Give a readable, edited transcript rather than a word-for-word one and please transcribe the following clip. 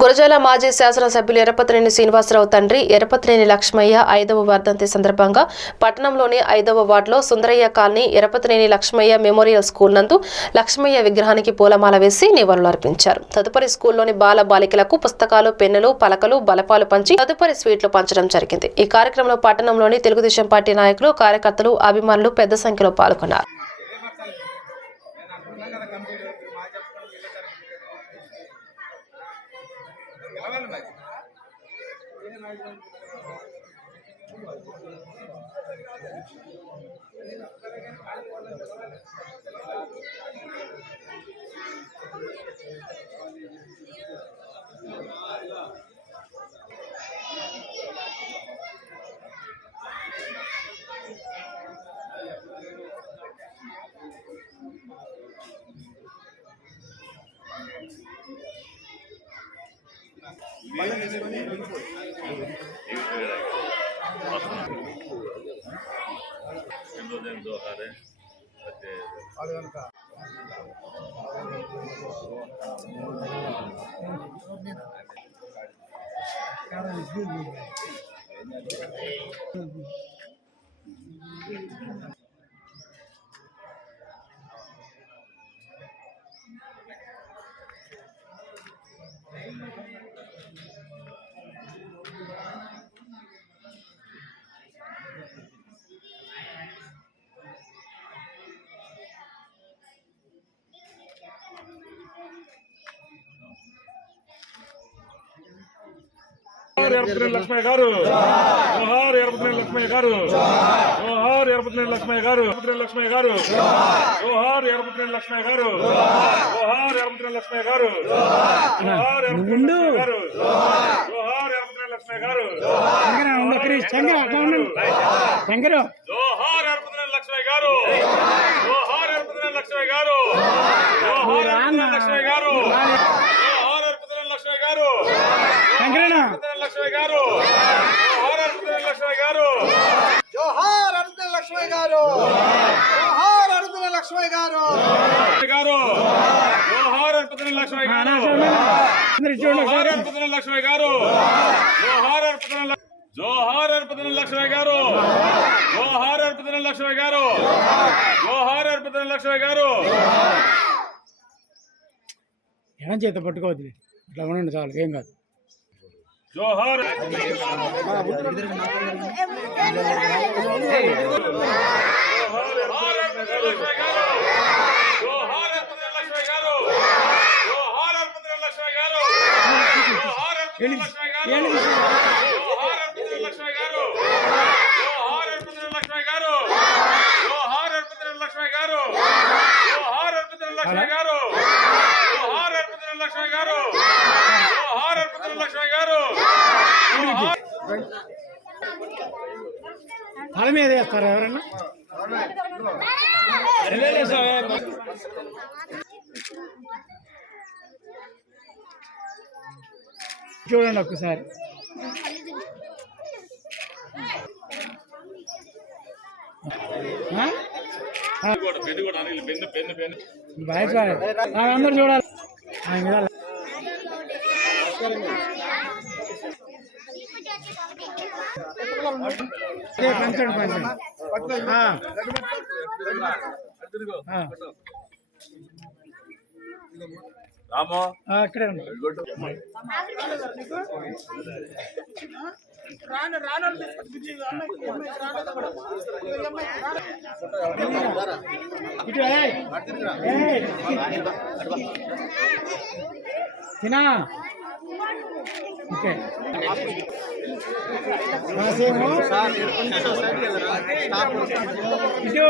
గురజాల మాజీ శాసనసభ్యులు ఎర్రపతినేని శ్రీనివాసరావు తండ్రి ఎర్రపతినేని లక్ష్మయ్య 5వ వర్ధంతి సందర్భంగా పట్టణంలోని 5వ వార్డులో Sundarayya colony Errapathineni Lakshmayya memorial school నందు లక్ష్మయ్య విగ్రహానికి పూలమాల వేసి నివాళులర్పించారు. తదుపరి స్కూల్లోని బాల బాలికలకు పుస్తకాలు, పెన్నులు, పలకలు, బలపాలు పంచి తదుపరి స్వీట్లు పంచడం జరిగింది. ఈ కార్యక్రమంలో పట్టణంలోని తెలుగుదేశం పార్టీ నాయకులు, కార్యకర్తలు, అభిమానులు పెద్ద సంఖ్యలో పాల్గొన్నారు. లక్ష్మయ్య గారు జోహార్ ఎర్రపతినేని లక్ష్మయ్య గారు జోహార్ ఎర్రపతినేని లక్ష్మయ్య గారు లక్ష్మయ్య గారు జోహార్ ఎర్రపతినేని లక్ష్మయ్య గారు జోహార్ ఎర్రపతినేని లక్ష్మయ్య గారు జోహార్ ఎర్రపతినేని గారు జోహార్ ఎర్రపతినేని లక్ష్మయ్య గారు జోహార్ ఎర్రపతినేని లక్ష్మయ్య గారు జోహార్ ఎర్రపతినేని లక్ష్మయ్య గారు జోహార్ ఎర్రపతినేని లక్ష్మయ్య గారు జోహార్ ఎర్రపతినేని లక్ష్మయ్య గారు లక్ష్మయ్య గారు జోహార్ ఎర్రపతినేని లక్ష్మయ్య గారు జోహార్ ఎర్రపతినేని లక్ష్మయ్య గారు జోహార్ ఎర్రపతినేని లక్ష్మయ్య గారు జోహార్ ఎర్రపతినేని లక్ష్మయ్య గారు జోహార్ ఎర్రపతినేని లక్ష్మయ్య గారు జోహార్ ఎర్రపతినేని జోహార్ ఎర్రపతినేని లక్ష్మయ్య గారు జోహార్ ఎర్రపతినేని లక్ష్మయ్య గారు జోహార్ ఎర్రపతినేని లక్ష్మయ్య గారు ఏం చేత పట్టుకోవద్దు ఇట్లా ఉండండి చాలు ఏం కాదు. జోహార్ తల మీద వేస్తారా ఎవరన్నా? చూడండి ఒక్కసారి. అందరు చూడాలి. పంచండి పంచండి అక్కడే తినా ఓకే ఇటు